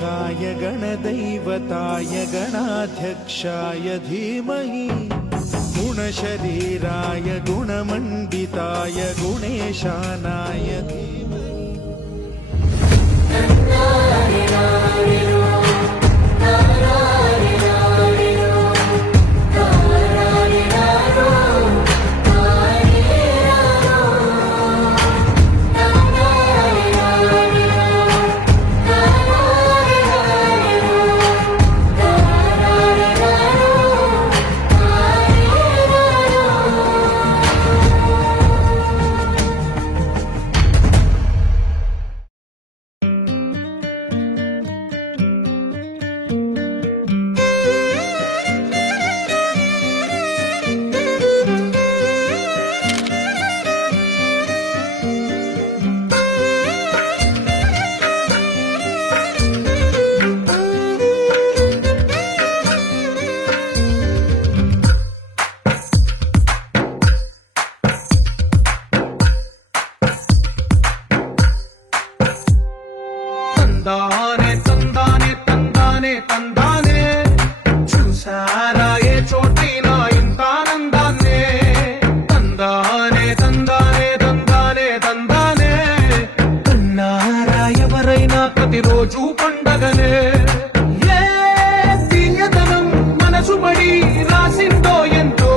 गणनायकाय गणदैवताय गणाध्यक्षाय धीमहि गुणशरीराय गुणमण्डिताय गुणेशानाय धीमहि। తందానే తందానే తందానే తందానే చూసారా ఏ చోటైనా ఇంత ఆనందాన్నే తందానే తందానే తందానే తందానే కన్నారా ఎవరైనా ప్రతిరోజు పండగనే ఏ తీయదనం మనసు పడి రాసిందో ఎంతో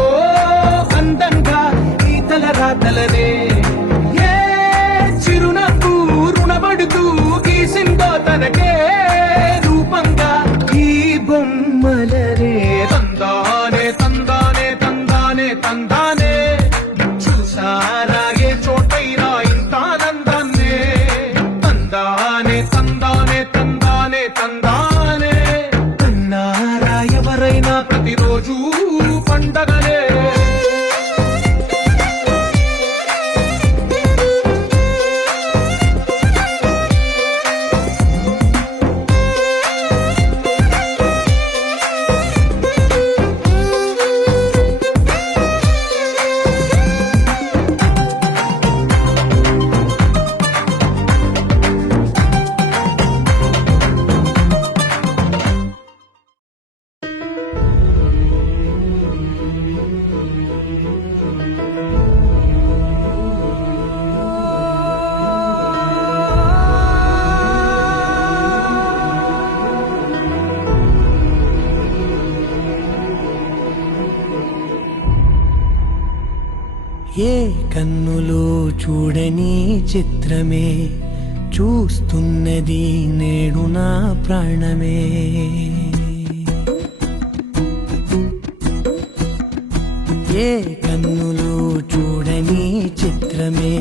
అందంగా ఈ తలరాతలనే ఏ చిరునవ్వు రుణపడుతూ తనకే రూపంగా ఈ బొమ్మలరే తందానే తందానే తందానే తందానే చూసారా ఏ చోటైనా ఇంత ఆనందాన్నే తందానే తందానే తందానే తందానే కన్నారా ఎవరైనా ప్రతిరోజు పండగనే ఏ కన్నులు చూడని చిత్రమే చూస్తున్నది నేడు నా ప్రాణమే ఏ కన్నులు చూడని చిత్రమే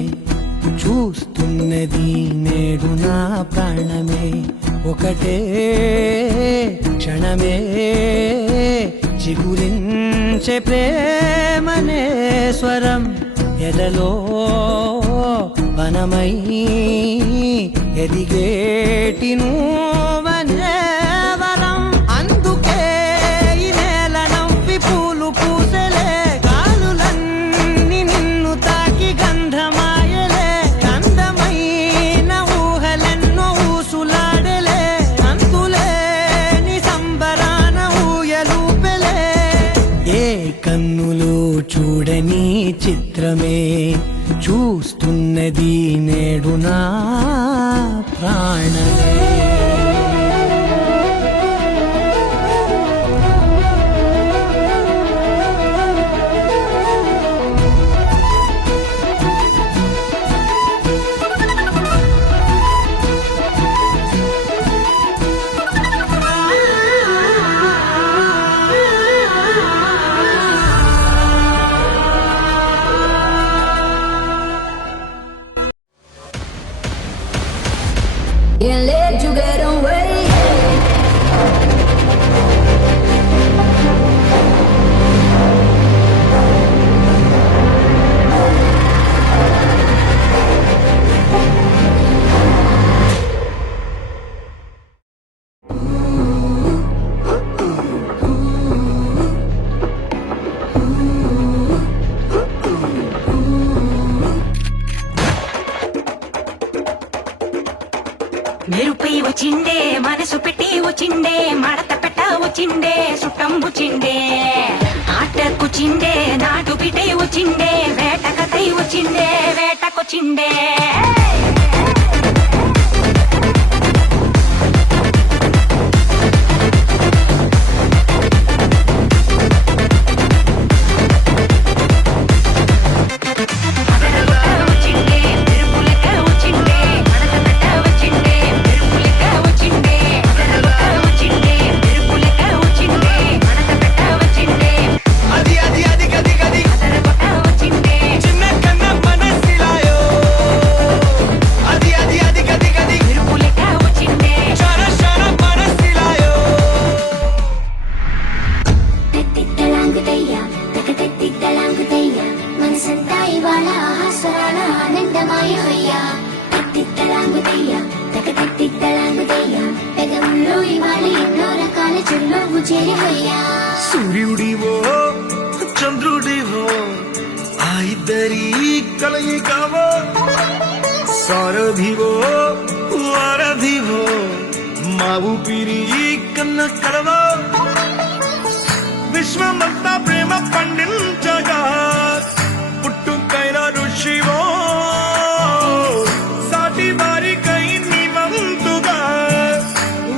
చూస్తున్నది నేడు నా ప్రాణమే ఒకటే క్షణమే చిగురించే ప్రేమనే స్వరం ఎదలో వనమై ఎదిగేటి నువ్వనే వరం అందుకే ఈ నేల నవ్వి పూలు పూసలే గాలులన్నీ నిన్ను తాకి గంధమాయలే అందమైన ఊహలెన్నో ఊసులాడలే అంతులేని సంబరాన ఊయలూపెలే ఏ కన్నులు చూడని చిత్రమే చూస్తున్నది నేడు నా ప్రాణమే Can't let you get on వచ్చిండే నాటు బిడ్డ వచ్చిండే వేటకతై వచ్చిండే వేటకొచ్చిండే సూర్యుడివో చంద్రుడివో ఆ ఇద్దరి కలయికవో సారథివో వారధివో మా ఊపిరి కన్న కలవో విశ్వమంతా ప్రేమ పండించగా పుట్టుకైన ఋషివో సాటి వారికై నివంతుగా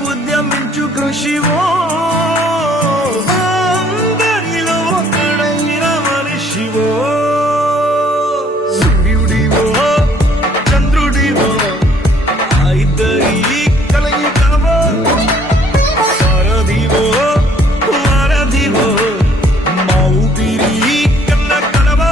ఉద్యమించు కృషివో అందరిలో ఒకడైన మనిషివో సూర్యుడివో చంద్రుడివో ఆ ఇద్దరి కలయికవో సారథివో వారధివో మా ఊపిరి కన్న కలవో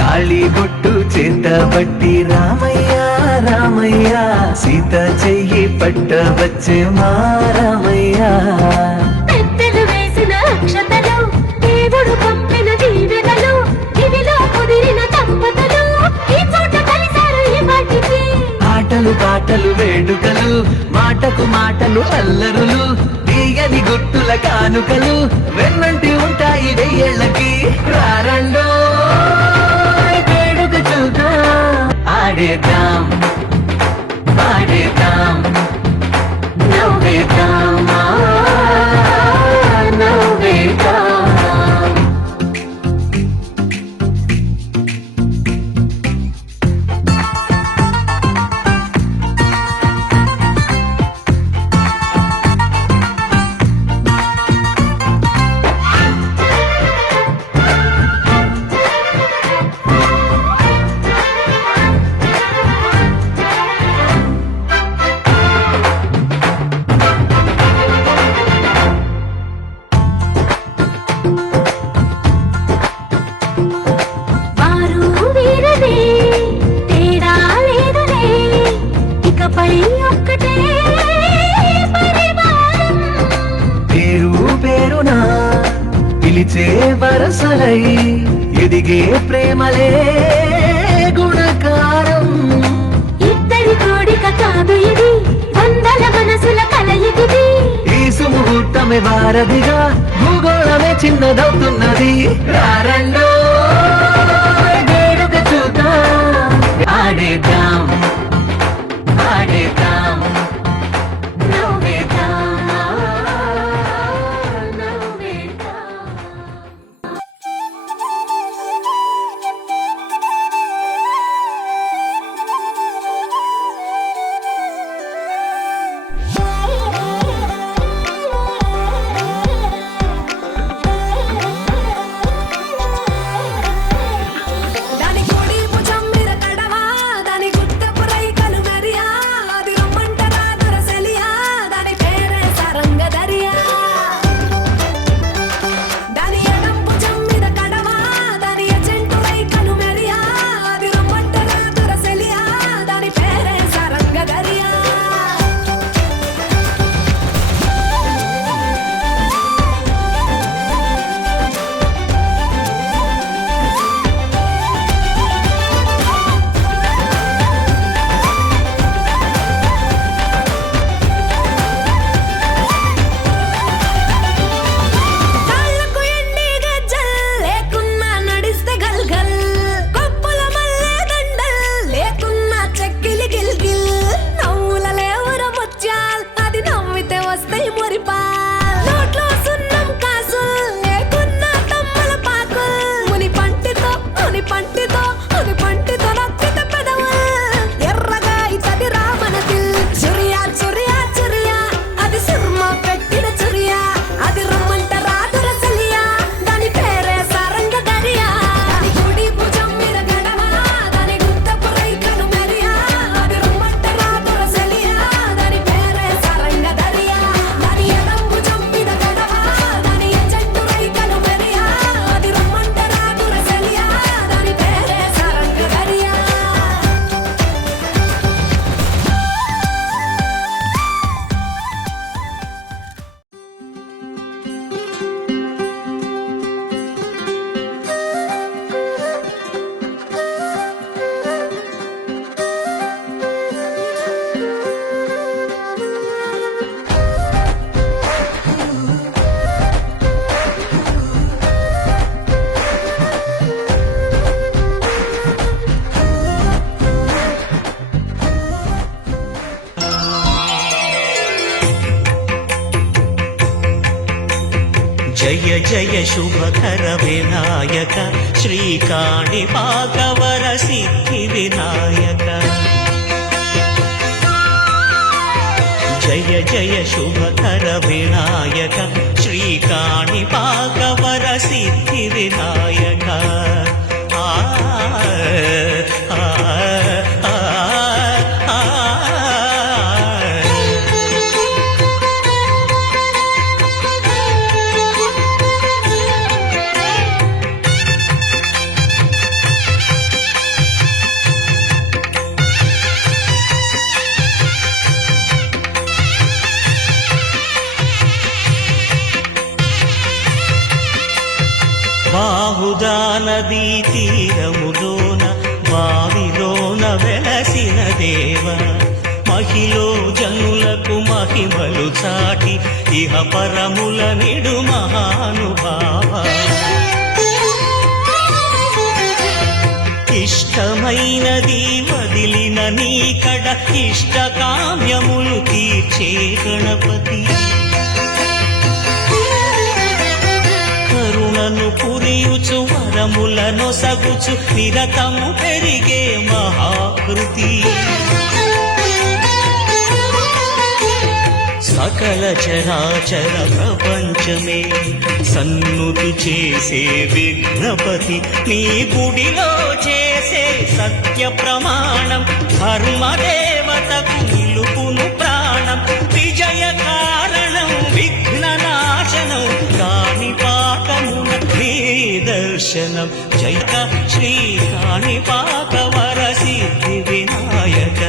తాళిబొట్టు చేతబట్టి రామయ్య రామయ్య సీత చెయ్యి పట్టవచ్చే మా రామయ్య పెద్దలు వేసిన అక్షతలు దేవుడు పంపిన దీవెనలు ఇవిలో కుదిరిన దంపతులు ఈ చోట కలిసారు ఈ వాటికి ఆటలు పాటలు వేడుకలు మాటకు మాటలు అల్లరులు తీయని గుర్తుల కానుకలు వెన్నంటి ఉంటాయి వెయ్యేళ్ళకి రారండో వేడుక చూద్దాం ఆడేద్దాం పాడేద్దాం నవ్వేద్దాం నవ్వేద్దాం పిలిచే వరసలై ఎదిగే ప్రేమలే వారధిగా భూగోళమే చిన్నదవుతున్నది. రారండో వేడుక చూద్దాం, ఆడేద్దాం ఆడేద్దాం నవ్వేద్దాం నవ్వేద్దాం. దాని కొడి భుజం మీద కడవా, దాని గుత్తపు రైకలు మెరియా, అది రమ్మంటరా దొరసెలియా, దాని పేరే సరంగ దరియా. దాని ఎడం భుజం మీద కడవా, దాని ఎజెంటు రైకలు మెరియా, అది రమ్మంటరా దొరసెలియా, దాని పేరే సరంగ దరియా. కాళ్ళకు ఎండి గజ్జల్ లేకున్నా నడిస్తే గల్గల్, కొప్పుల మల్లె దండల్ లేకున్నా చెక్కిలి గిల్గిల్, నవ్వుల లేవుర ముత్యాల్ అది నవ్వితే వస్తాయి మురిపాల్, నోట్లో సున్నం కాసుల్ లేకున్నా తమ్మల పాకుల్, ముని పంటితో నొక్కితే పెదవుల్, ఎర్రగా ఇతది రామన దిల్, చురియా చురియా చురియా అది సుర్మ పెట్టిన చురియా, అది రమ్మంట రాదురసలియా, దాని పేరే సరంగ దరియా. దాని కుడి భుజం మీద గడవా, దాని గుత్తపు రైకలు మెరియా, అది రమ్మంట రాదురసలియా, దాని పేరే సరంగ దరియా. దాని ఎడం భుజం మీద గడవా, దాని ఎజెంటు రైకలు మెరియా, అది రమ్మంట రాదురసలియా, దాని పేరే సరంగ దరియా. జయ జయ శుభకర వినాయక శ్రీకాణిపాకవర సిద్ధి వినాయక. జయ జయ శుభకర వినాయక శ్రీకాణిపాకవర సిద్ధి వినాయక. ఆ ఆ ఆ ఆ బాహుదా నదీ తీరములోన బావిలోన వెలసిన దేవ, మహిలో జనులకు మహిమలు చాటి ఇహ పరముల నిడు మహానుభావ. ఇష్టమైనది వదిలిన నీకడ ఇష్ట కామ్యములు తీర్చే గణపతి, కరుణను పురియుచు వరములను సగుచు నిరతము పెరిగే మహాకృతి. సకల చరాచర ప్రపంచమే సన్నుతి చేసే విఘ్నపతి, నీ గుడిలో చేసే సత్య ప్రమాణం ధర్మదేవతకు నిలుపును ప్రాణం. విజయ కారణం విఘ్ననాశనం కాణిపాకమున నీ దర్శనం. జయ శ్రీ కాణిపాకవర సిద్ధి వినాయక.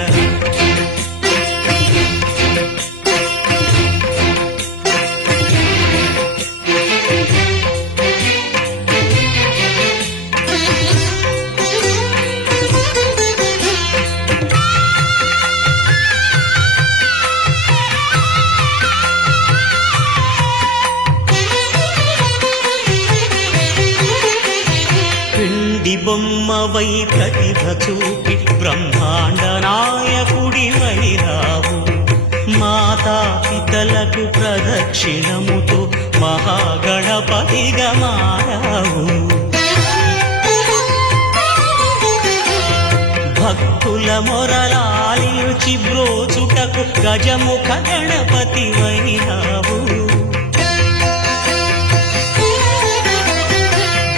బ్రహ్మవై ప్రతిభ చూపి బ్రహ్మాండ నాయకుడివైరావు మాతా పితలకు ప్రదక్షిణముతో మహాగణపతిగా మారావు భక్తుల మొరలాలించి బ్రోచుటకు గజముఖ గణపతి వైనావు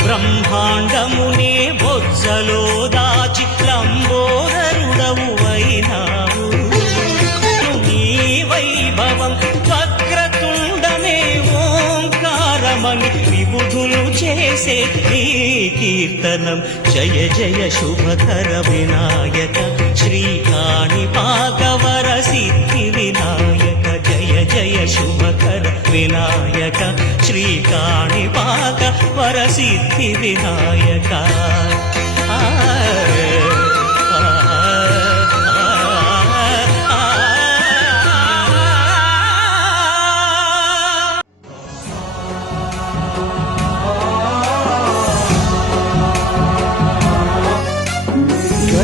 బ్రహ్మాండమునే బొజ్జలో దాచి లంబోదరుడవు అయినావు నీ వైభవం వక్రతుండమే ఓంకారమని విబుధులు చేసే నీ కీర్తనం జయ జయ శుభకర వినాయక శ్రీకాణి పాకవర సిద్ధి వినాయక జయ జయ శుభకర వినాయక శ్రీకాణి పాకవర సిద్ధి వినాయక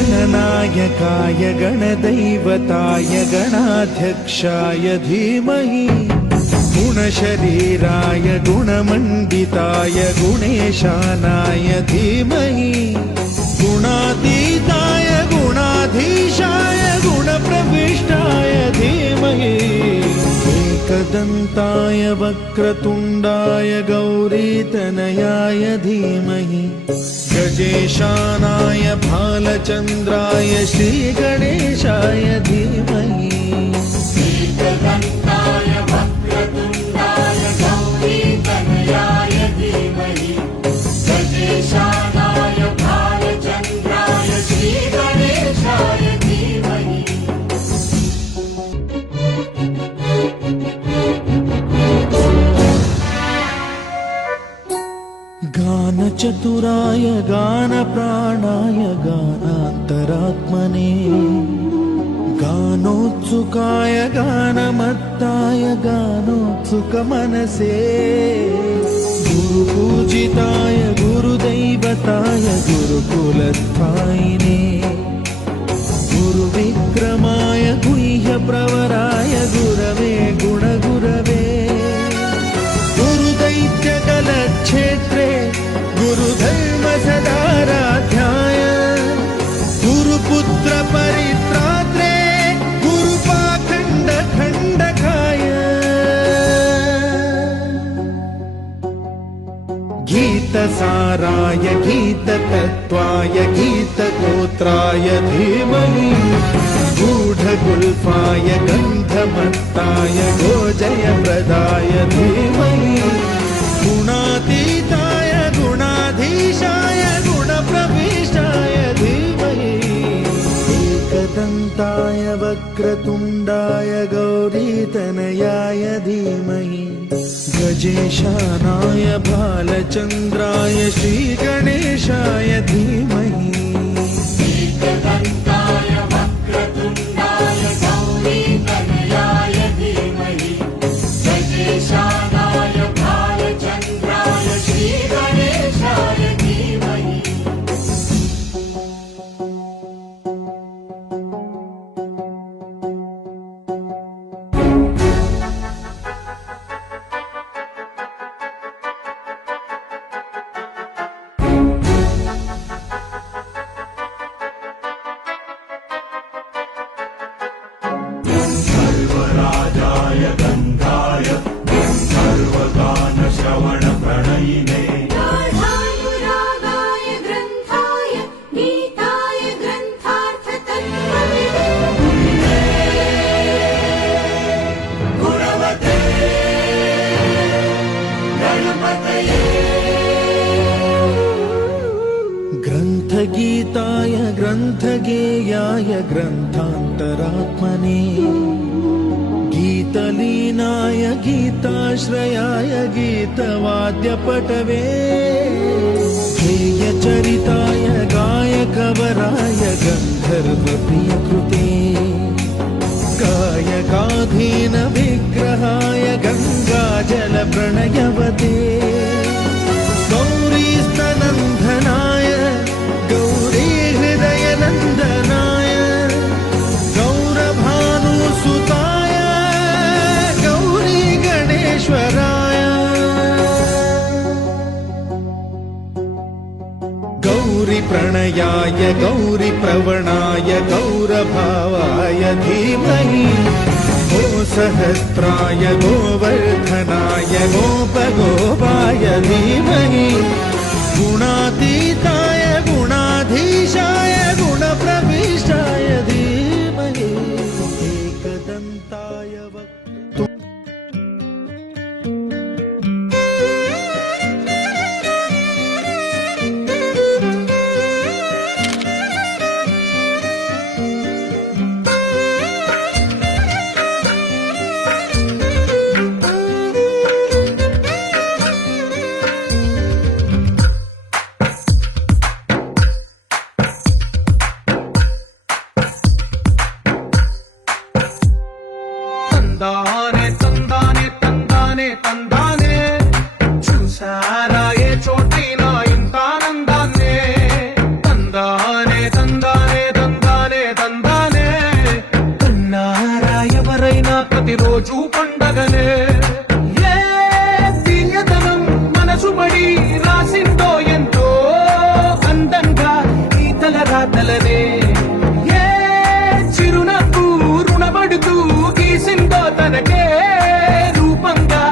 गणनायकाय गणदैवताय गणाध्यक्षाय धीमहि गुणशरीराय गुणमण्डिताय गुणेशानाय धीमहि गुणातीताय गुणाधीशाय गुणप्रविष्टाय धीमहि एकदन्ताय वक्रतुण्डाय गौरीतनयाय धीमहि गजेशानाय भालचन्द्राय श्रीगणेशाय धीमहि एकदन्ताय वक्रतुण्डाय गौरीतनयाय धीमहि गजेशानाय भालचन्द्राय श्रीगणेशाय धीमहि गानचतुराय गानप्राणाय गानान्तरात्मने गानोत्सुकाय गानमत्ताय गानोत्सुकमनसे गुरुपूजिताय गुरुदैवताय गुरुकुलस्थायिने गुरुविक्रमाय गुह्यप्रवराय गुरवे गुणगुरवे गुरुदैत्यकलक्षेत्रे गुरुधर्म सदाराध्याय गुरुपुत्र परित्रात्रे गुरुपाखण्ड खण्डकाय गीतसाराय गीततत्त्वाय गीतगोत्राय धीमहि गूढगुल्फाय गन्धमत्ताय गोजयप्रदाय धीमहि गुणातीताय गुणाधीशाय गुणप्रविष्टाय धीमहि एकदन्ताय वक्रतुण्डाय गौरीतनयाय धीमहि गजेशानाय भालचन्द्राय श्रीगणेशाय धीमहि एकदन्ताय वक्रतुण्डाय गौरीतनयाय धीमहि गजेशानाय भालचन्द्राय श्रीगणेशाय धीमहि सर्वराजाय गन्धाय सर्वगानश्रवणप्रणयिने गाढानुरागाय ग्रन्थाय गीताय ग्रन्थार्थतत्त्वविदे गुणवते गणपतये ग्रन्थगीताय ग्रन्थगेयाय ग्रन्थान्तरात्मने गीतलीनाय गीताश्रयाय गीतवाद्यपटवे गेयचरिताय गायकवराय गन्धर्वप्रियकृते गायकाधीनविग्रहाय गङ्गाजलप्रणयवते गौरीस्तनन्दनाय गौरी तनयाय गौरिप्रवणाय गौरभावाय धीमहि गोसहस्राय गोवर्धनाय गोपगोपाय धीमहि गुणातीताय गुणाधीशाय गुणप्रविष्टाय धीमहि एकदन्ताय वक्तु తందానే తందానే తందానే తందానే చూసారా ఏ చోటైనా ఇంత ఆనందాన్నే తందానే తందానే తందానే తందానే కన్నారా ఎవరైనా ప్రతిరోజు పండగనే ఏ తీయదనం మనసు పడి రాసిందో ఎంతో అందంగా ఈ తలరాతలనే ఏ చిరునవ్వు రుణపడుతూ గీసిందో తనకే రూపంగా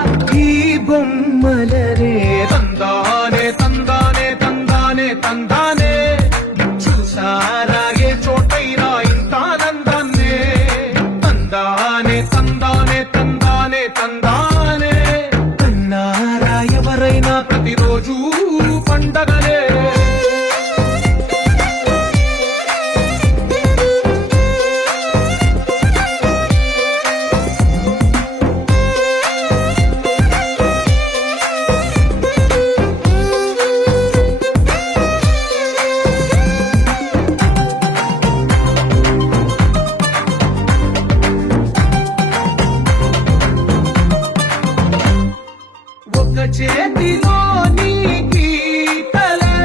ఈ బొమ్మలరే తందానే తందానే తందానే తందానే చూసారా ఏ చోటైనా ఇంత ఆనందాన్నే తందానే తందానే తందానే తందానే కన్నారా ఎవరైనా ప్రతిరోజు పండగలే ఒక చేతిలో నీ గీతలే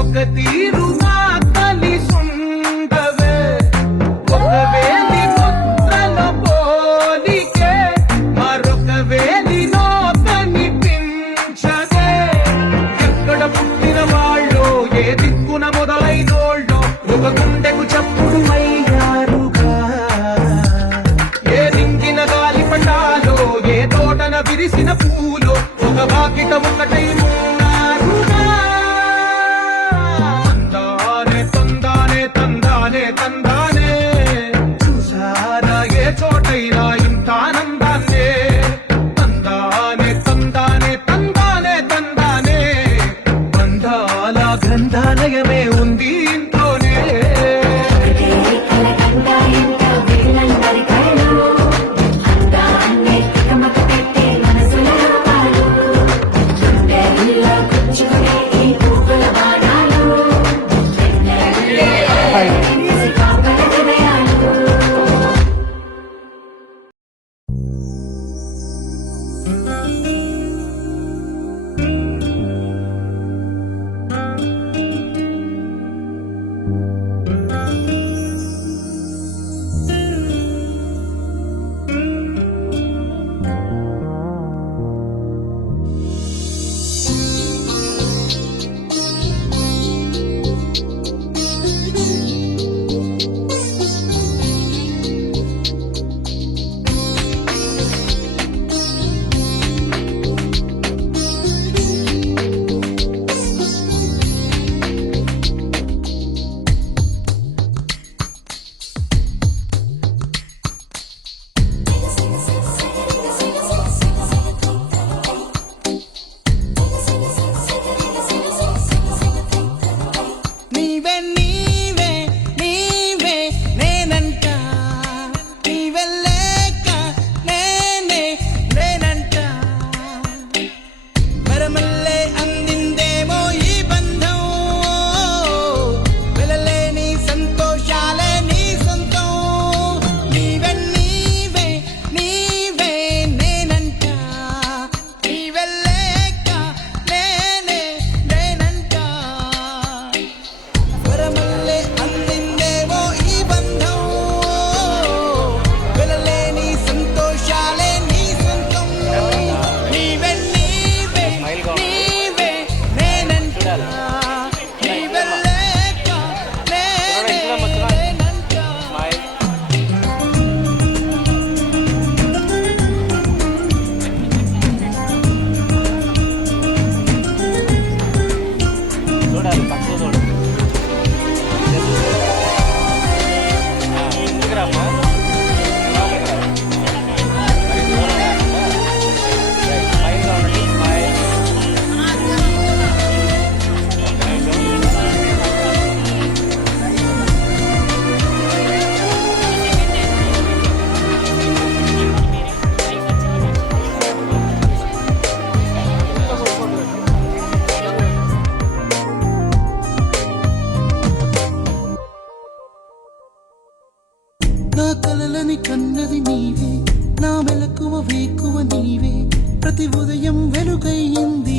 ఒక తీరు నా కలిసుండవే ఒక వేలి ముద్రల పోలికే మరొక వేలిలో కనిపించదే ఎక్కడ పుట్టిన వాళ్ళో ఏ దిక్కున మొదలైనోళ్ళో ఒక గుండెకు చప్పుడు అయ్యారుగా ఏ రింగిన గాలి పండాలో ఏ తోటన విరిసిన పూలో ఒక వాకిట ఒకటై ఉన్నారుగా తందానే తందానే తందానే తందానే చూసారా ఏ చోటైనా ఇంత ఆనందాన్నే తందానే తందానే తందానే తందానే బంధాల గ్రంథాలయమే ఉంది ఇంట్లోనే నా కలలని కన్నది నీవే, నా మెలకువ వేకువ నీవే, ప్రతి ఉదయం వెలుగయ్యింది